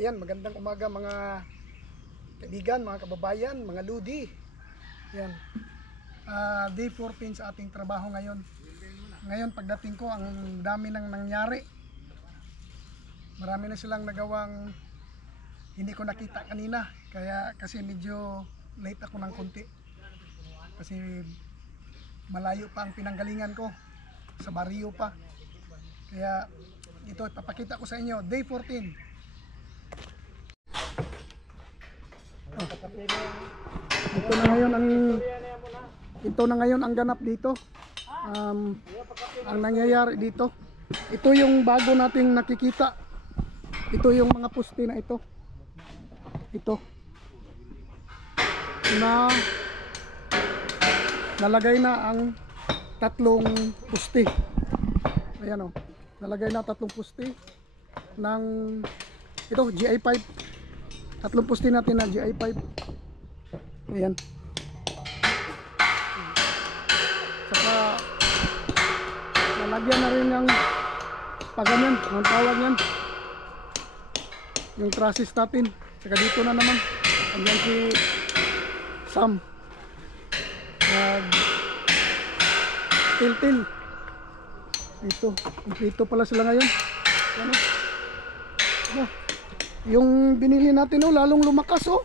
Ayan, magandang umaga mga kaibigan, mga kababayan, mga ludi. Ayan. Day 14 sa ating trabaho ngayon. Ngayon pagdating ko, ang dami nang nangyari. Marami na silang nagawang hindi ko nakita kanina. Kaya kasi medyo late ako ng konti. Kasi malayo pa ang pinanggalingan ko. Sa baryo pa. Kaya ito ipapakita ko sa inyo. Day 14. Ito na ngayon ang ganap dito. Ang nangyayari dito. Ito yung bago nating nakikita. Ito yung mga poste na ito. Ito. Na nalagay na ang tatlong poste. Ayan o. Nalagay na tatlong poste ng ito GI5. Tatlong poste natin na GI5. Ayan. Saka nalagyan na rin ng paganyan, ang tawag yan, yung trusses natin. Saka dito na naman andyan si Sam nag til ito, kumpleto pala sila ngayon. Ano? Ano? Yung binili natin lalong lumakas oh.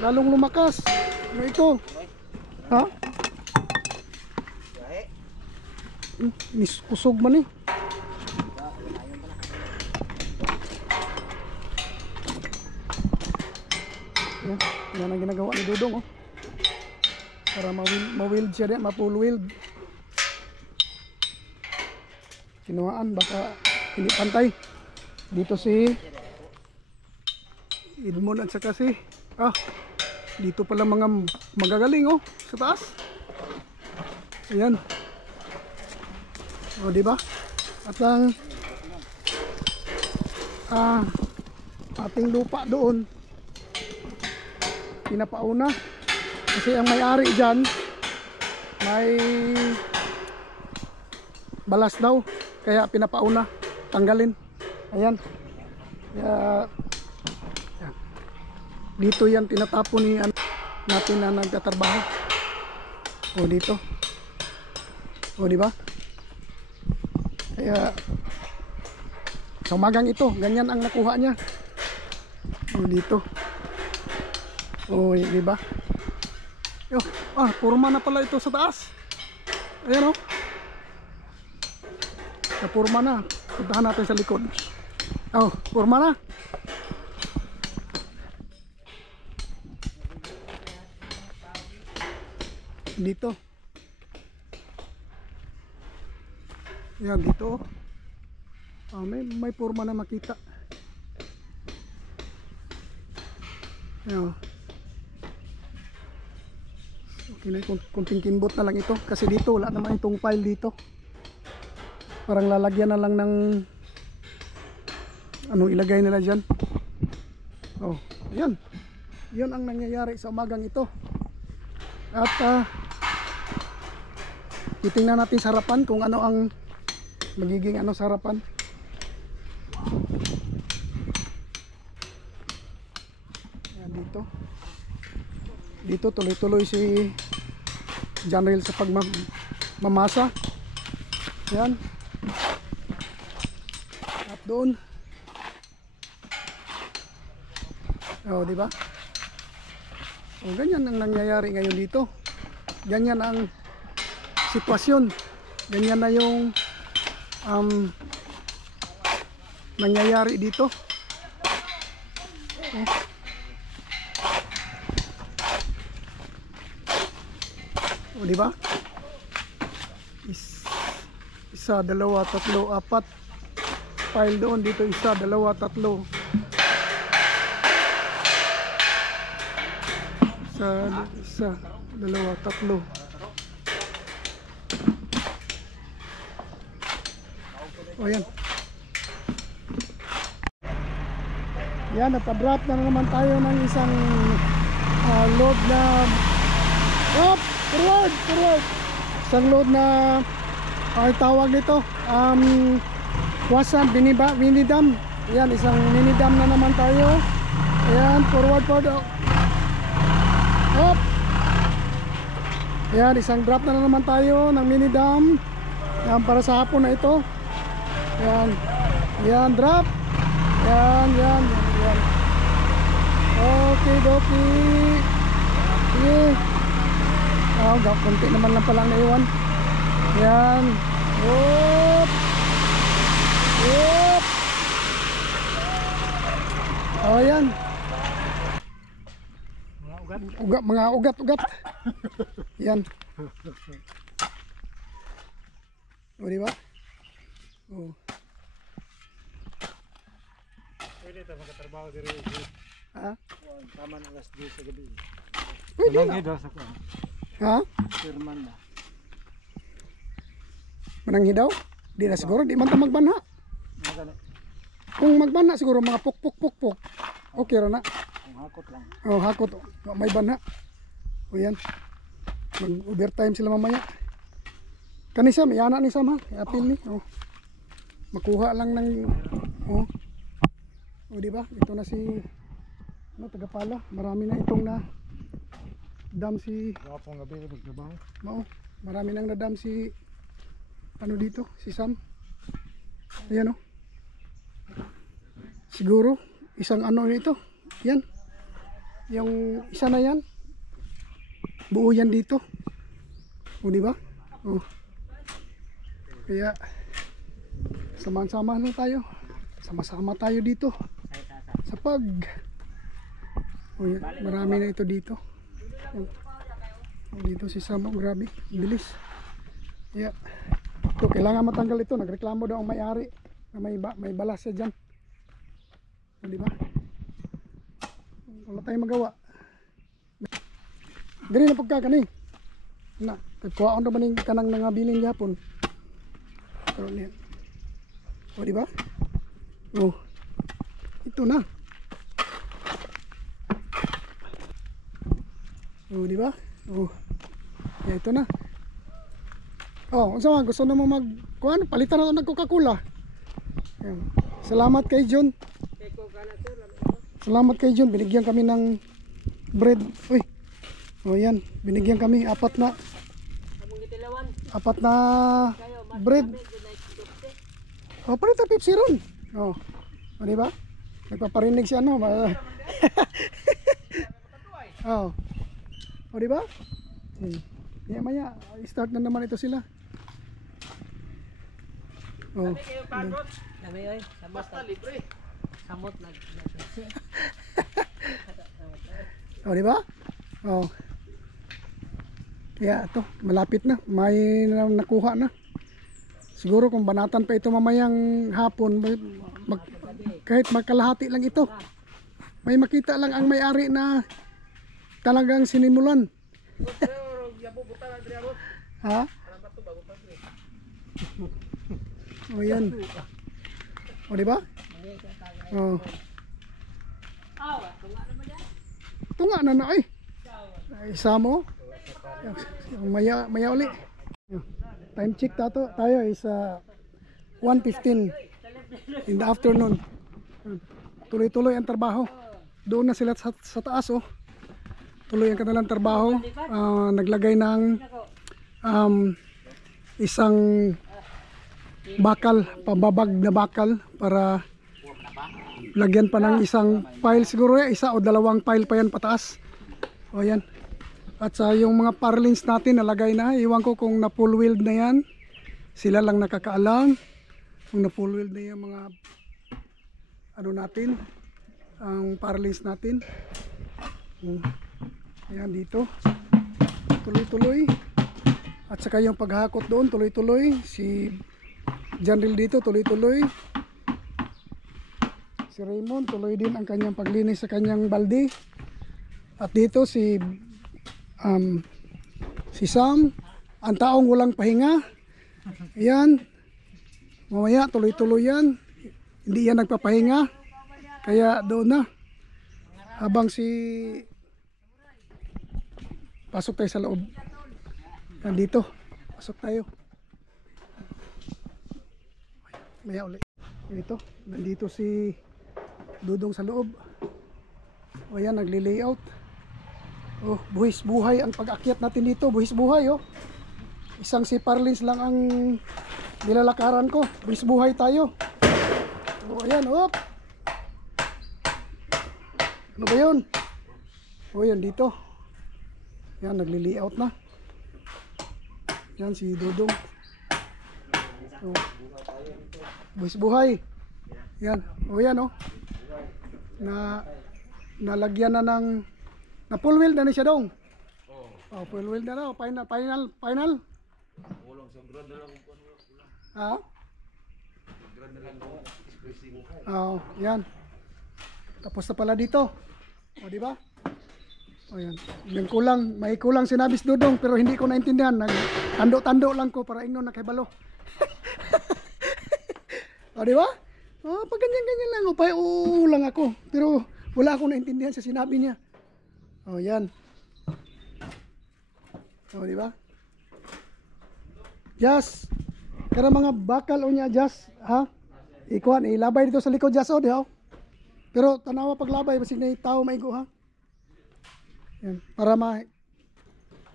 Lalong lumakas. Ano ito? Ha? Kusog man eh. Yan ang ginagawa ni Dudong oh. Para ma-wield siya din, ma-full wield. Kinuhaan baka hindi pantay. Dito si Edmond at saka si dito pala mga magagaling oh sa taas. Ayan. O diba? At ang ating lupa doon pinapauna kasi ang may-ari dyan may balas daw kaya pinapauna tanggalin. Ayan. Kaya dito yan tinatapon ni natin na nagtatrabaho. O dito. O diba? Kaya sa umagang ito, ganyan ang nakuha niya. O dito. O diba? Purma na pala ito sa taas. Ayan o. Purma na. Puntahan natin sa likod. Purma na. Dito. Yan dito. May purma na makita. Ayan. Okay na, kunting kinbot na lang ito kasi dito wala naman itong file dito. Parang lalagyan na lang ng ilagay nila dyan. Yan. Yan ang nangyayari sa umagang ito. At titingnan natin sa harapan kung ano ang magiging sa harapan. Yan dito tuloy-tuloy si Janril sa pagmamasa. Yan. At doon. Diba? Ganyan ang nangyayari ngayon dito. Ganyan ang sitwasyon. Ganyan na yung nangyayari dito. Diba? Isa, dalawa, tatlo, apat. File doon dito, isa, dalawa, tatlo. Isa, dalawa, tatlo. Yan. Yan, napadrop na naman tayo ng isang load na forward. Isang load na ay tawag nito Wasan, mini dam. Ayan, isang mini dam na naman tayo. Ayan, forward. Hop. Ayan, isang drop na naman tayo ng mini dam. Ayan, para sa hapon na ito. Ayan. Ayan, drop. Ayan. Okay, dokie. Sige. Konti naman lang palang naiwan. Ayan. Hop. Ayan. Mga ugat. Yan. O, diba? O. Pwede ito magkatrabaho dito. Ha? Tama na alas 10 sa gabi. Pwede na. Ha? Sirman na. Mananghi daw? Di na siguro, di man ta magbanha. Magana. Kung magbanha siguro mga puk. Okay ra na. Ang hakot lang. Oh, hakot. May banha. O yan. Mag-overtime sila mamaya. Kanisa, may anak ni Sam ha. Apil ni. Oh. Makuha lang ng... Oh. O diba? Ito na si... Tagapala. Marami na itong na... Dam si... Gapong gabi magtrabaho. Mao. Marami nang nadam si... Ano dito? Si Sam. Ayan o. Siguro, isang ano nito. Yan. Yung isa na yan. Buo yan dito. O diba? O. Kaya, sama-sama na tayo. Sama-sama tayo dito. Sa pag. O yan. Marami na ito dito. O, dito si Sam. O, grabe. Bilis. Kaya, ito, kailangan matanggal ito. Nagreklamo daw ang may-ari na may balas siya dyan. O, diba? Wala tayong magawa. Gani na pagkakani. Na, kagkuhaon na ba ng kanang nangabilin yapon. Pero niyan. O, diba? O, ito na. O, diba? O, kaya ito na. Oh, unsa man gusto na mo kuan palitan na ng Coca-Cola. Ayan. Salamat kay John. Salamat kay John, binigyan kami ng bread. Uy. Oh, yan, binigyan kami apat na bread. Oh, palita Pepsi ron. Oh. O, di ba? Nagpaparinig si ano. Oh. O, di ba? Maya, start na naman ito sila. Oh. Dami oy, basta libre. Samot na. Oh, di ba? Oh. Kaya ito, malapit na. May nakuha na. Siguro kung banatan pa ito mamayang hapon, kahit magkalahati lang ito. May makita lang ang may-ari na talagang sinimulan. Ha? O yan. O diba? O. Tunga na na ay. Isa mo. Maya uli. Time check tayo is 1:15 in the afternoon. Tuloy-tuloy ang trabaho. Doon na sila sa taas oh. Tuloy ang kanilang trabaho. Naglagay ng isang bakal, pababag na bakal para lagyan pa ng isang pile siguro isa o dalawang pile pa yan pataas. O yan. At sa yung mga parlins natin nalagay na, iwan ko kung na full wheeled na yan. Sila lang nakakaalam kung na full wheeled na yung mga ano natin, ang parlins natin. Ayan dito. Tuloy-tuloy. At saka yung paghakot doon, tuloy-tuloy. Si Janril dito, tuloy-tuloy. Si Raymond, tuloy din ang kanyang paglinis sa kanyang balde. At dito si Sam, ang taong walang pahinga. Ayan. Mamaya, tuloy-tuloy yan. Hindi yan nagpapahinga. Kaya doon na. Habang pasok tayo sa loob. Nandito. Pasok tayo. Maya ulit. Ito, nandito si Dudong sa loob. O yan, nagli-layout. Oh, buhis buhay ang pag-akyat natin dito. Buhis buhay, oh. Isang si Parlins lang ang nilalakaran ko. Buhis buhay tayo. O, ayan, op. Ano ba yun? O, yan dito. Yan, nagli-layout na. Yan, si Dudong. O, buhis buhay. Yan, o yan, oh. Nalagyan na ng na full wheel na ni siya dong. Oh, full wheel na daw. Final. Ah? Oh, yan. Tapos na pala dito. O, di ba? O, yan. May kulang sinabi si Dudong pero hindi ko naintindihan. Tando-tando lang ko para ingnon na kay balo. O, di ba? Oh, pag ganyan-ganyan lang. O, lang ako. Pero wala akong naintindihan sa sinabi niya. Oh, yan. Oh, di ba? Just, kaya mga bakal o niya, just, ha? Ikuan, ilabay dito sa likod, just, oh, di ho? Pero, tanawa paglabay, basig na yung tao maigo, ha? Yan, para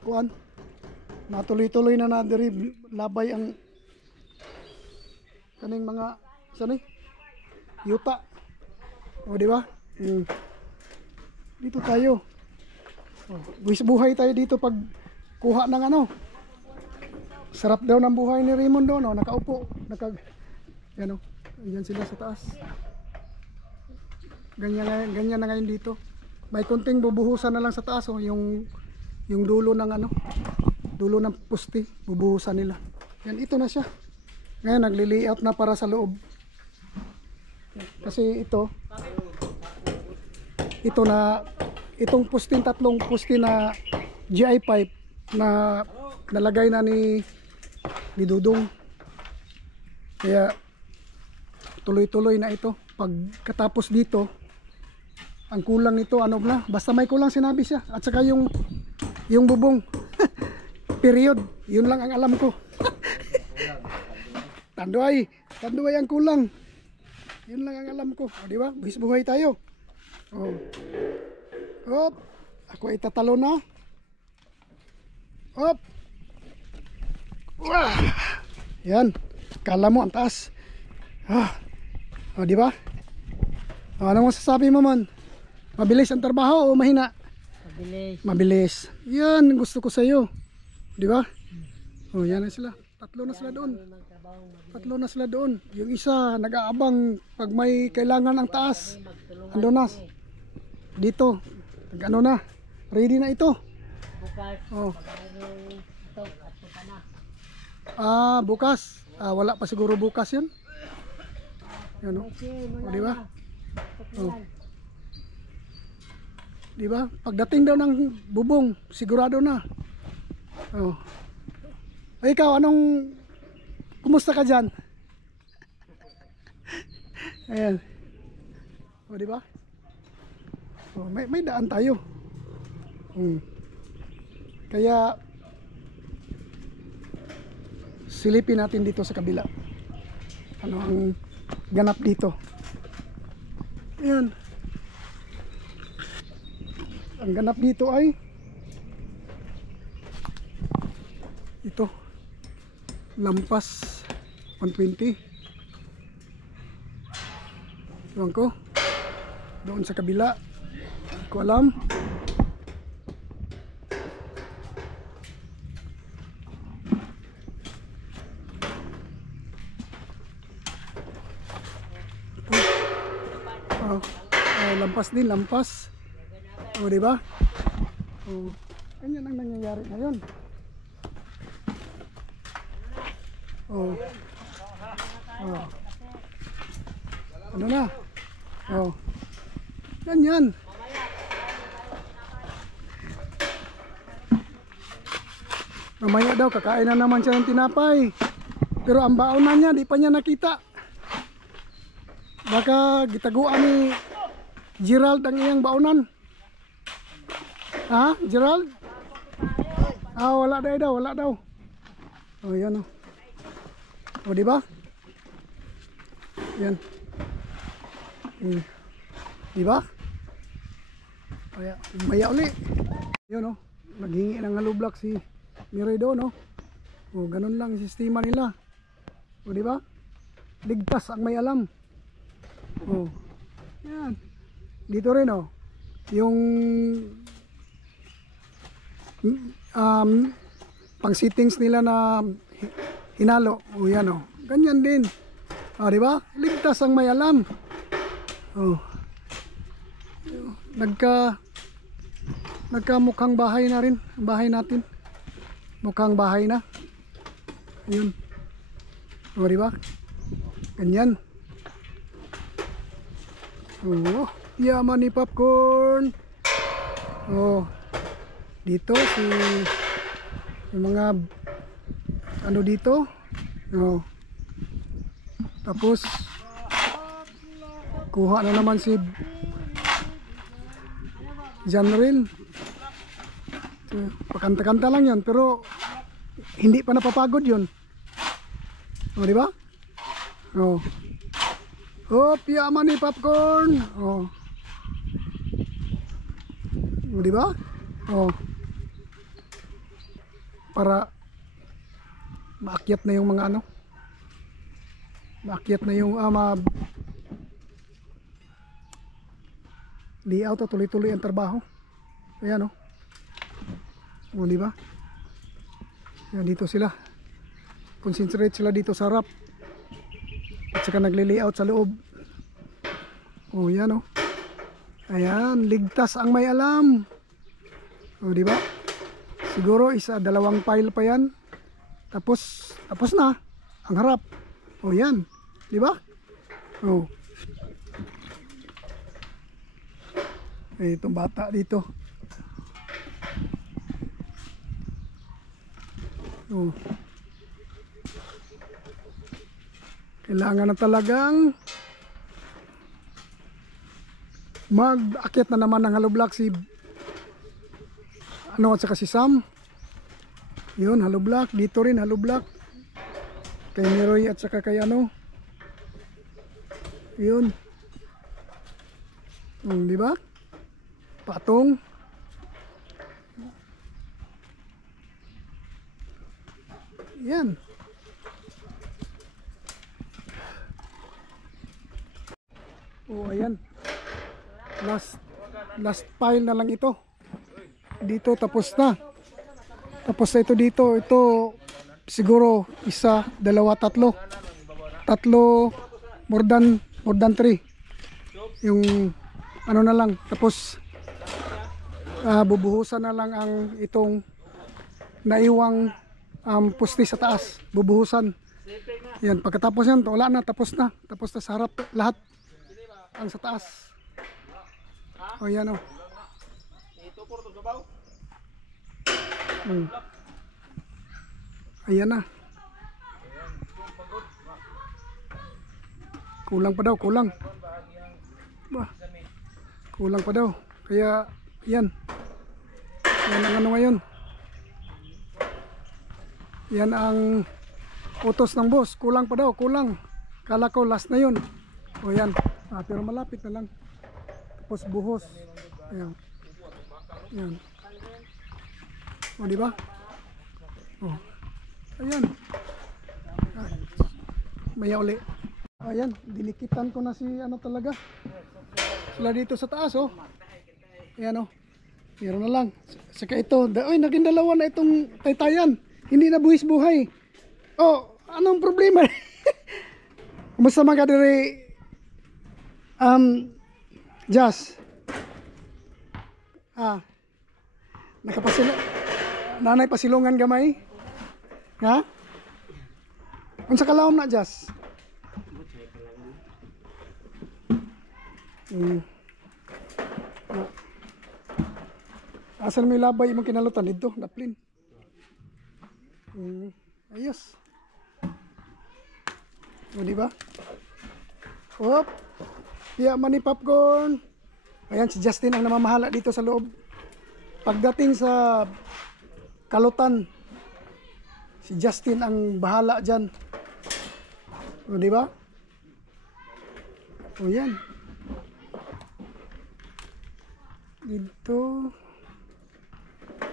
kuan, matuloy-tuloy na diri labay ang kaning mga, saan yuta. O, di ba? Dito tayo. Oh, buwis buhay tayo dito pag kuha ng ano. Sarap daw ng buhay ni Raymond doon, no? Nakaupo, yan, oh. Ayan sila sa taas. Ganyan na ngayon dito. May konting bubuhusan na lang sa taas, oh, yung dulo ng ano, dulo ng pusti, bubuhusan nila. Yan, ito na siya. Ngayon nagli-layout na para sa loob. Kasi itong pustin, tatlong pusti na GI pipe na nalagay na ni Dudong. Kaya tuloy-tuloy na ito. Pagkatapos dito, ang kulang nito ano na, basta may kulang sinabi siya. At saka yung bubong. Period. Yun lang ang alam ko. Tanduay ang kulang. Yun lang ang alam ko. O, di ba? Buhis buhay tayo. Oh. Hop. Ako ay tatalo na. Hop. Wah. Yan. Kala mo ang taas. Ah. O, di ba? O, ano mo sasabi mo man? Mabilis ang trabaho o mahina? Mabilis. Yan, gusto ko sa iyo. Di ba? O, yan na sila. Tatlo na sila doon. Yung isa nag-aabang pag may kailangan ang taas. Ando na. Dito. Ano na. Ready na ito. Oh. Bukas. Wala pa siguro bukas 'yun. Yan, oh. O, di ba? Oh. Di ba? Pagdating daw ng bubong, sigurado na. Oh. Ay, ikaw, kumusta ka dyan? Ayan. O, di ba? O, may daan tayo. Kaya, silipin natin dito sa kabila. Ano ang ganap dito? Ayan. Ang ganap dito ay ito. Lampas 120. Iwan ko. Doon sa kabila. Hindi ko alam. Lampas din, lampas. O, diba? O, ganyan ang nangyayari ngayon. Oh. Oh. Ano na? Oh. Ganyan. Mamaya daw kakain na naman siya ng tinapay. Pero ang baonan niya di pa niya nakita. Baka gitaguan ni Gerald ang iyang baonan. Ha? Gerald? Wala daw, wala daw. Oh, yan oh. O, di ba? Yan. Di ba? Kaya, maya uli. Yun, oh. Naghingi ng hollow block si Miredo, no? O, ganun lang ang sistema nila. O, di ba? Ligtas ang may alam. O, yan. Dito rin, oh. Yung pang settings nila na hinalo. O, yan, oh. Ganyan din. O, di ba? Ligtas ang may alam. O. Nagkamukhang bahay na rin ang bahay natin. Mukhang bahay na. Ayun. O, diba? Ganyan. Oh, yaman ni popcorn. Oh. Dito si yung mga ano dito. Oh. Tapos kuha na naman si Janril. Pakanta-kanta lang yan, pero hindi pa napapagod yun. O, di ba? O. Oh, yaman ni popcorn. O. O, di ba? O. Para maakyat na yung mga ano. Maakyat na yung layout, tuloy-tuloy ang trabaho. Ayan, oh. O, di ba? Yan, dito sila. Concentrate sila dito sa harap. At saka nagle-layout sa loob. O, yan, oh. Ayan, ligtas ang may alam. O, di ba? Siguro dalawang pile pa yan. Tapos na ang harap. O, yan. Di ba? O. Itong bata dito. Oh. Kailangan na talagang mag-akyat na naman ng hollow block si at saka si Sam. Yun, hollow block. Dito rin hollow block. Kay Miroy at saka kay yun. Di ba? Patong. Yan. Oh, ayan. Last pile na lang ito. Dito tapos na. Tapos na ito dito. Ito siguro isa, dalawa, tatlo. Tatlo, more than 3. Yung ano na lang. Tapos bubuhusan na lang ang itong naiwang pusti sa taas, bubuhusan. Yan, pagkatapos yan, wala na, tapos na sa harap lahat ang sa taas. O, yan, o. Ayan na. Kulang pa daw, kulang. Kulang pa daw. Kaya yan. Yan ang ano ngayon. Yan ang utos ng boss. Kulang pa daw, kulang. Kala ko last na yun. O yan. Pero malapit na lang. Tapos buhos. Ayan. Yan. O, diba? O. Ayan. Maya uli. Ayan. Dinikitan ko na si talaga. Sila dito sa taas, oh. Ayan, oh. Meron na lang. Saka ito. Uy, naging dalawa na itong taytayan. Hindi na buhis buhay. Oh, anong problema? Kumusta mga kadiri? Jazz. Nanay pasilungan gamay. Ha? Unsa kalawom na, Jazz? Asan may labay imong kinalutan dito, naplin. Ayos. O, diba? Hop. Yaman ni popcorn. Ayan, si Justin ang namamahala dito sa loob. Pagdating sa kalutan, si Justin ang bahala dyan. O, diba? O yan. Dito.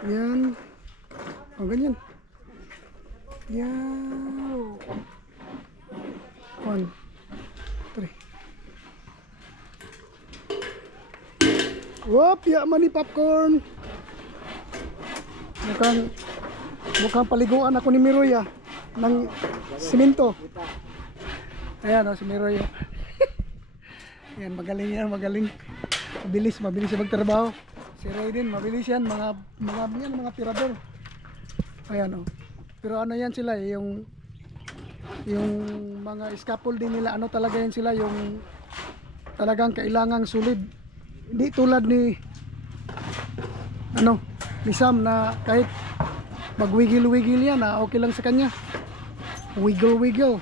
Yan. O ganyan. Yan. 1, 3. Wop, yaman ni popcorn. Mukhang paliguan ako ni Miroy ng simento. Ayan o, si Miroy. Ayan, magaling yan, magaling. Mabilis siya magtrabaho. Si Roy din, mabilis yan, mga tirador. Ayan o. Pero ano yan sila, yung mga scaffolding nila, ano talaga yan sila, yung talagang kailangang solid. Hindi tulad ni ni Sam na kahit magwigil-wigil yan, okay lang sa kanya. Wiggle.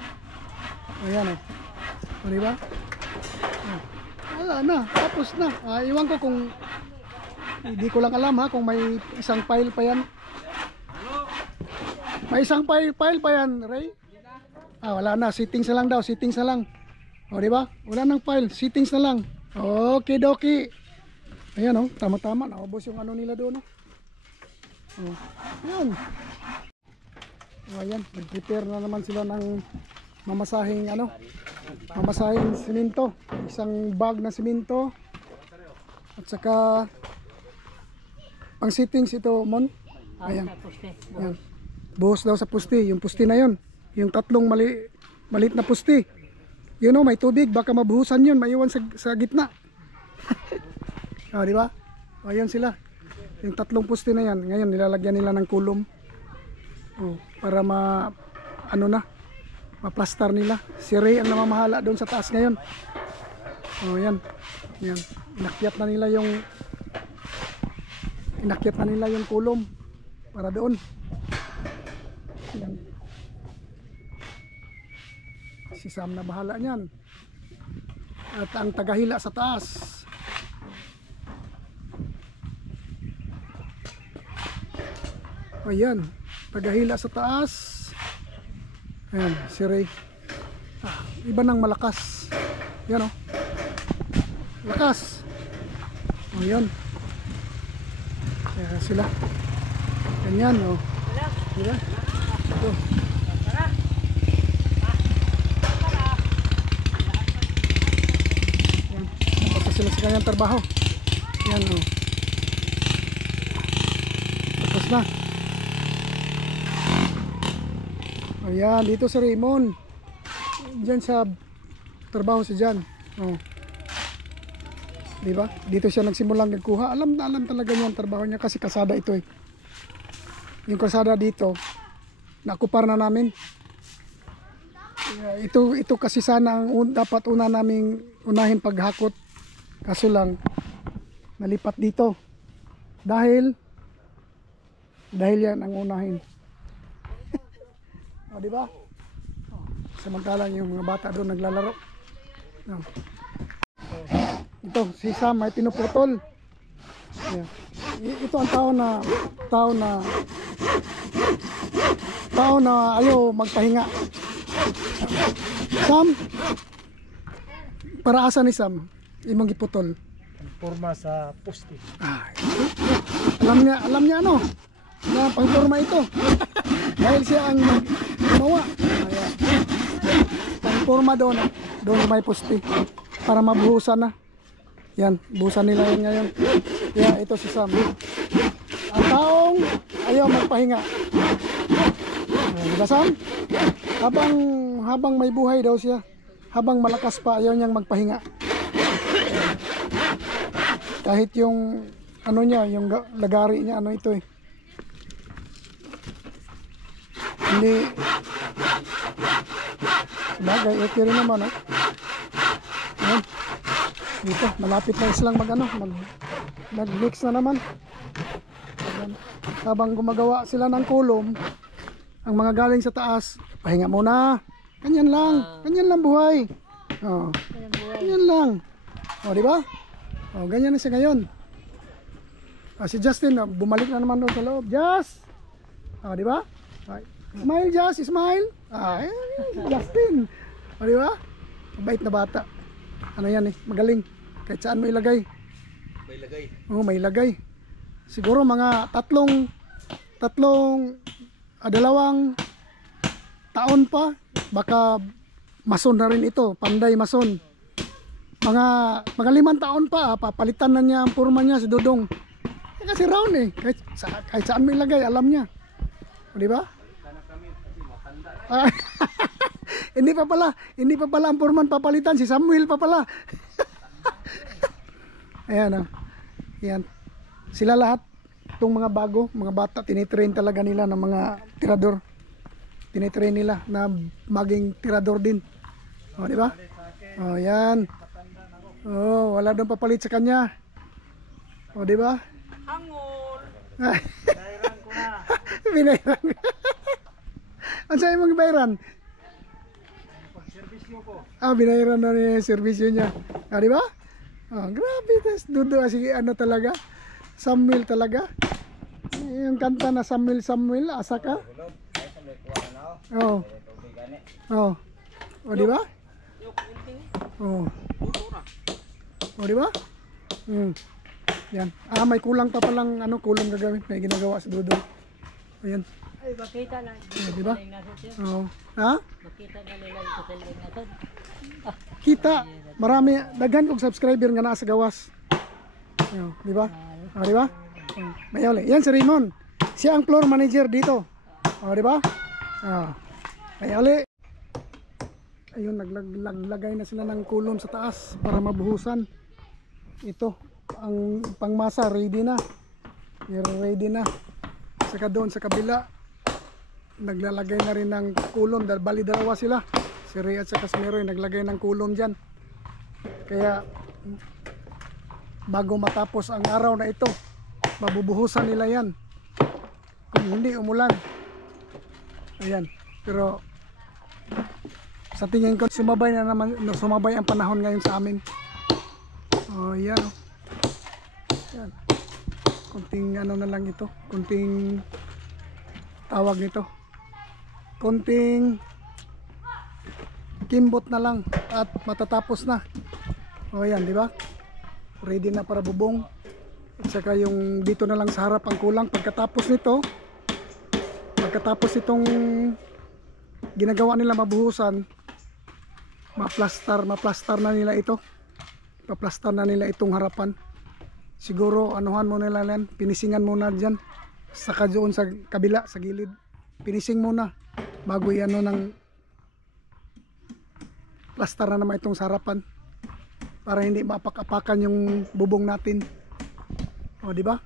Ayan o. O, diba? Wala na, tapos na. Iwan ko kung hindi ko lang alam kung may isang file pa yan. May isang file pa yan, Ray? Wala na, settings na lang daw, settings na lang. O, diba? Wala nang file, settings na lang. Okay, doki. Ayan o, tama-tama, naubos yung ano nila doon. Ayan. Ayan, nag-prepare na naman sila ng mamasahing simento. Isang bag na simento. At saka pang settings ito, Mon. Ayan. Ayan. Buhos daw sa pusti, yung pusti na yon. Yung tatlong maliit na pusti. Yun o, may tubig, baka mabuhusan yun, maiwan sa gitna. Di ba? Ayan sila. Yung tatlong pusti na yan, ngayon nilalagyan nila ng kulom. Para maplastar nila. Si Ray ang namamahala doon sa taas ngayon. Yan. Yan. Inakyat na nila yung kulom para doon. Yan. Si Sam na bahala niyan. At ang tagahila sa taas. Ayan, tagahila sa taas. Ayan, si Ray. Iba nang malakas. Yan o. Lakas. Ayan. Ayan sila. Ganyan o. Diba? Ito. Ayan. Tapos sila sa kanyang trabaho. Ayan o. Tapos na. Ayan, dito si Raymond. Diyan sa trabaho siya dyan. Diba? Dito siya nagsimulang nagkuha. Alam talaga niya ang trabaho niya kasi kasada ito eh. Yung kasada dito, nakupar na namin. Ito kasi sana ang dapat naming unahin paghakot. Kaso lang, nalipat dito. Dahil yan ang unahin. Di ba? Samantalang yung mga bata doon naglalaro. Ito, si Sam ay pinuputol. Yeah. Ito ang tao na ayaw magpahinga. Sam, para asa ni Sam? Imong giputol. Forma sa poste. Alam niya ano? Na pangporma ito. Dahil siya ang gumawa. Ayan. Pangporma doon may poste para mabuhusan na. Yan, buhusan nila yan ngayon. Kaya ito si Sam. Ang taong ayaw magpahinga. Diba Sam? Habang may buhay daw siya, habang malakas pa, ayaw niyang magpahinga. Kahit yung yung lagari niya, ito eh. Hindi bagay, okay rin naman Ayan. Dito, malapit na silang mag-mix na naman. Ayan. Habang gumagawa sila ng kulom, ang mga galing sa taas, pahinga muna. Ganyan lang buhay. Ganyan lang. Di ba? Ganyan na siya ngayon. Si Justin, bumalik na naman doon sa loob. Just! Di ba? Smile, Just, smile. Justin. Di ba? Mabait na bata. ano yan eh, magaling. Kahit saan mo ilagay. May lagay. Oo, may lagay. Siguro mga dalawang taon pa, baka mason na rin ito, panday mason. Mga 5 taon pa, papalitan na niya ang purma niya si Dudong. Kasi round eh, kahit saan mo ilagay, alam niya. O, di ba? Hindi pa pala ang purman papalitan, si Samuel pa pala. Ayan o. Ayan. Sila lahat, itong mga bago, mga bata, tinitrain talaga nila ng mga tirador. Tinitrain nila na maging tirador din. O, di ba? O, yan. O, wala doon papalit sa kanya. O, di ba? Hangol. Kairan ko na. Binayran. Ang sa'yo mong bayaran? Pag-servisyo ko. Binayaran na niya yung servisyo niya. Di ba? Grabe. Tas Dudo kasi ano talaga. Samuel talaga. Yung kanta na Samuel, asa ka? Oo. Oo. O, di ba? Oo. O, di ba? Yan. May kulang pa palang kulang gagawin. May ginagawa sa Dudo. Ayan. Ay, makita na. Di ba? Oo. Ha? Makita na nila yung kataling natin. Kita. Marami. Daghan kong subscriber nga naa sa gawas. Ayan. Di ba? Di ba? May uli. Yan si Raymond. Siya ang floor manager dito. Di ba? May uli. Ayun, naglagay na sila ng kulon sa taas para mabuhusan. Ito, ang pangmasa, ready na. Ready na. Saka doon sa kabila, naglalagay na rin ng kulon. Bali dalawa sila. Si Ray at saka si Meroy, naglagay ng kulon dyan. Kaya, bago matapos ang araw na ito, mabubuhusan nila yan. Kung hindi umulan. Ayan. Pero, sa tingin ko sumabay na naman, sumabay ang panahon ngayon sa amin. Yan. Yan. Kunting ano na lang ito, kunting tawag nito. Kunting kimbot na lang at matatapos na. Yan, di ba? Ready na para bubong. At saka yung dito na lang sa harap ang kulang pagkatapos nito. Pagkatapos itong ginagawa nila mabuhusan, maplastar na nila ito. Paplastar na nila itong harapan. Siguro anuhan mo nila yan, pinisingan muna dyan. Saka doon sa kabila, sa gilid. Pinising muna bago yan ng plastar na naman itong sa harapan. Para hindi mapak-apakan yung bubong natin. Di ba?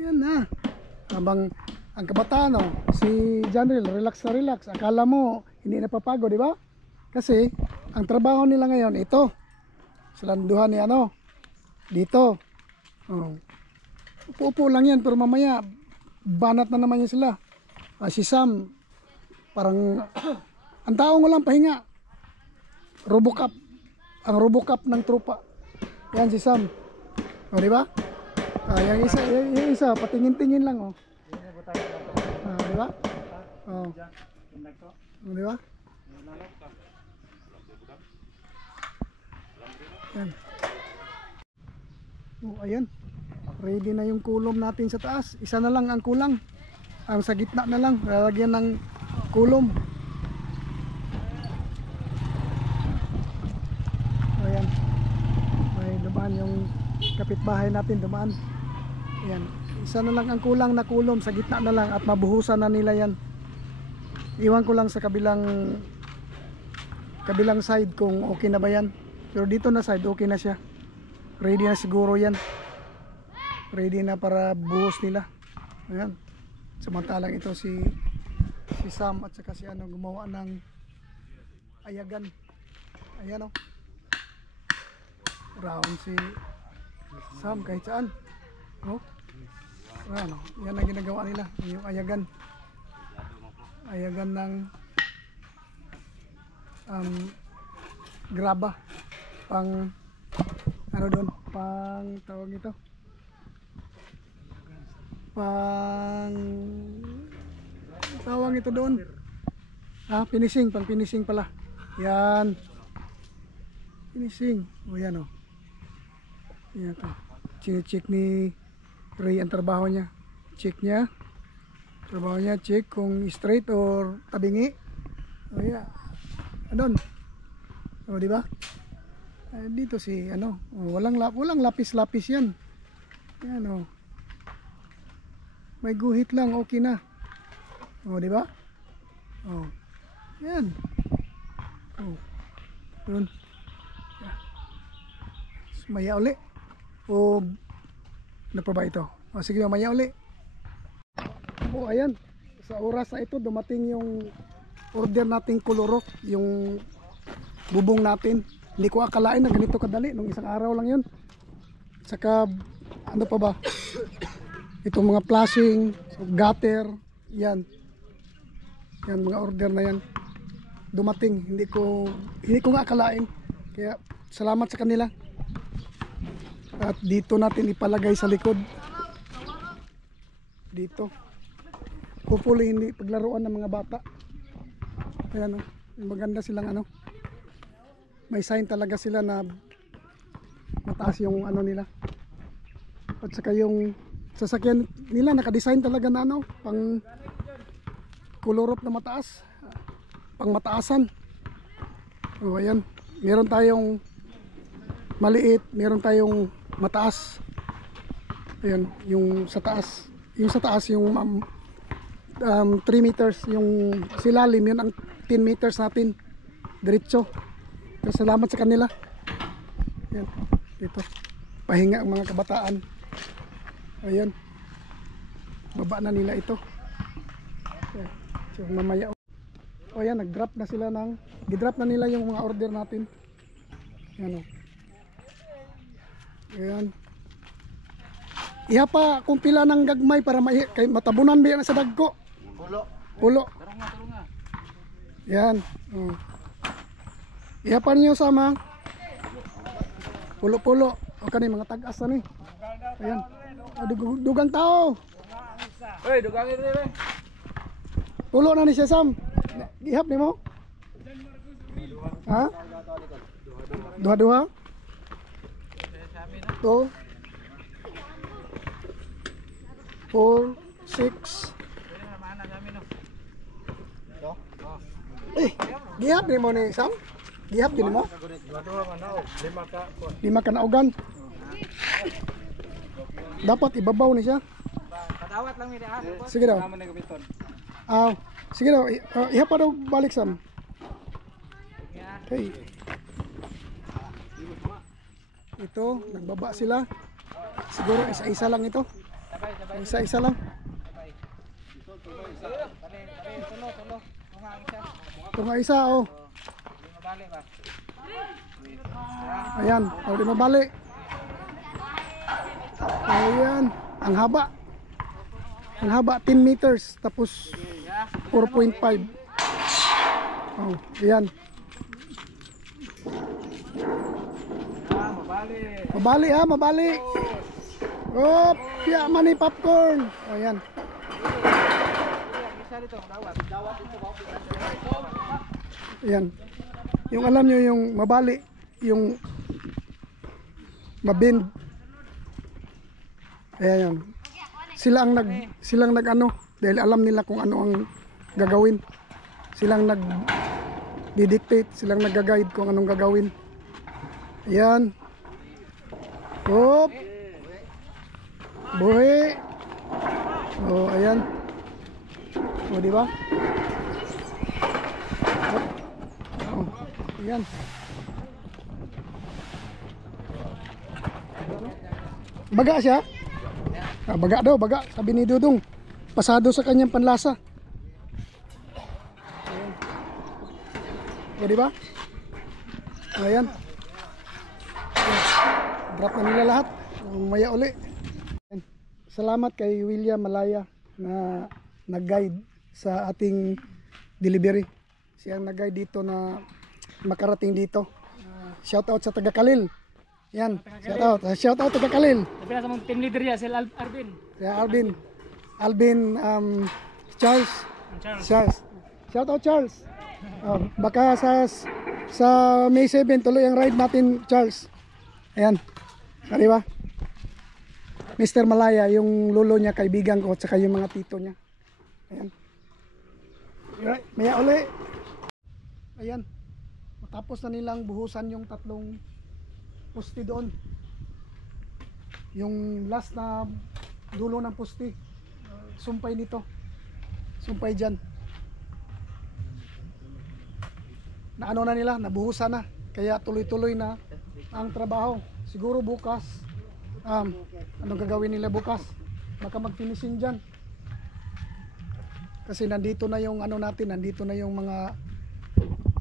Yan na. Habang ang kabataan, si Janril, relax na relax. Akala mo hindi napapagod, di ba? Kasi ang trabaho nila ngayon ito. Silanduhan ni dito. Upo-upo lang yan, pero mamaya banat na naman yan sila. Si Sam, parang ang taong walang pahinga. Robocop. Ang Robocop ng trupa. Yan si Sam. Di ba? Yung isa, patingin-tingin lang. Di ba? Di ba? Yan. Ayan. Ready na yung kulom natin sa taas. Isa na lang ang kulang. Ang sa gitna na lang. Lalagyan ng kulom. Ayan. May dumaan yung kapitbahay natin. Dumaan. Ayan. Isa na lang ang kulang na kulom. Sa gitna na lang. At mabuhusan na nila yan. Iwan ko lang sa kabilang side kung okay na ba yan. Pero dito na side, okay na siya. Ready na siguro yan. Ready na para buhos nila. Ayan. Samantalang ito si Sam at saka si gumawa ng ayagan. Ayan round si Sam kahit saan. Ayan yan ang ginagawa nila. Yung ayagan. Ayagan ng graba. Pang doon, pang tawag ito, pang tawag ito doon, pang finishing pala. Yan Finishing. O yan o. Yan ka. Chine-check ni Ray ang trabaho niya. Check niya. Trabaho niya, check kung straight or tabingi. O yan. Andun. O diba? Dito si ano. O, walang lapis-lapis yan. Yan o. May guhit lang, okay na. O diba? O. Yan. O. Doon. Maya uli. O ano pa ba ito? O sige, maya uli. O ayan. Sa oras na ito dumating yung order nating kulurok, yung bubong natin. Hindi ko akalain na ganito kadali nung isang araw lang yun. Saka ano pa ba? Itong mga flashing, gutter, yan. Yan mga order na yan. Dumating, hindi ko nga akalain. Kaya salamat sa kanila. At dito natin ipalagay sa likod. Dito. Hopefully hindi paglaruan ng mga bata. Ayan, maganda silang ano. May sign talaga sila na mataas yung ano nila. At saka yung sasakyan nila nakadesign talaga na ano, pang kulurop na mataas. Pang mataasan. O ayan, meron tayong maliit, meron tayong mataas. Ayan, yung sa taas. Yung sa taas, yung 3 meters. Yung silalim, yun ang 10 meters natin. Diretso. So, salamat sa kanila. Ayan, dito. Pahinga ang mga kabataan. Ayan. Baba na nila ito. Ayan. So, mamaya. O ayan, nag-drop na sila ng, gidrop na nila yung mga order natin. Ayan o. Ayan. Iha pa kung pila ng gagmay para kay matabunan ba yan sa dagko. Pulo. Tarong nga. Yan. Iha pa niyo sama. Pulo-pulo. O kani mga tag-as na ni. Ayan. Dugang tao. Oy, dugangin rin. Pulo na ni siya Sam. Ihap ni mo? Ha? Duha-duha? Ito 4, 6. Gihap ni mo ni Sam? Gihap din mo? Lima ka naugan. Dapat ibabaw ni siya. Kadawat lang mi di asa. Sige daw. Sige daw. Ihap pa daw balik Sam. Okay. Ito, nagbaba sila. Siguro isa-isa lang ito. Isa-isa lang. Ito nga isa, oh. Ayan, kalau di mabali. Ayan, ang haba. Ang haba, 10 meters. Tapos 4.5. Oh, ayan. Mabali ha, mabali. Oh, piya mani popcorn. Oh, ayan. Ayan. Yung alam nyo yung mabali, yung mabind. Ayan. Silang nag ano, dahil alam nila kung ano ang gagawin. Silang nag-dictate, silang nag-guide kung anong gagawin. Ayan. Hop. Buhi. Oh, ayan. Oh, di ba? Oh, ayan. Baga siya? Baga daw, baga. Sabi ni Dudong. Pasado sa kanyang panlasa. Ayan. Oh, di ba? Ayan. Drop na nila lahat. Maya uli. Salamat kay William Malaya na nag-guide sa ating delivery. Siya ang nag-guide dito na makarating dito. Shout out sa taga Kalil. Yan, shout out taga Kalil. Sabi na sa mga team leader niya, si Arvin. Si Alvin Charles. Shout out Charles. Baka sa Sa May 7, tuloy ang ride natin, Charles. Ayan. Kariwa. Mr. Malaya, yung lolo niya, kaibigan ko, at saka yung mga tito niya. Ayan. Alright, maya uli. Ayan. Matapos na nilang buhusan yung tatlong poste doon. Yung last na dulo ng poste. Sumpay nito. Sumpay dyan. Na ano na nila, nabuhusan na. Kaya tuloy-tuloy na ang trabaho. Siguro bukas, anong gagawin nila bukas? Baka mag-finishing dyan. Kasi nandito na yung ano natin, nandito na yung mga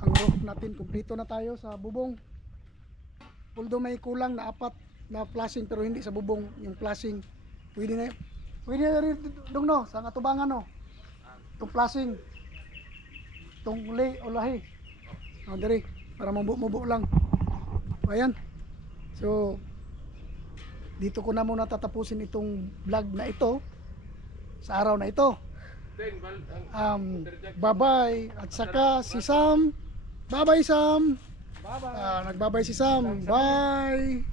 ang roof natin, kumpleto na tayo sa bubong. Although may kulang na 4 na flashing, pero hindi sa bubong, yung flashing. Pwede na rin dong no, sa atubangan no. Itong flashing. Itong ulahi. Dari, para mubo lang. Ayan. So, dito ko na muna tatapusin itong vlog na ito sa araw na ito. Bye-bye. At saka si Sam. Bye-bye Sam. Bye-bye. Nagbabay si Sam. Bye.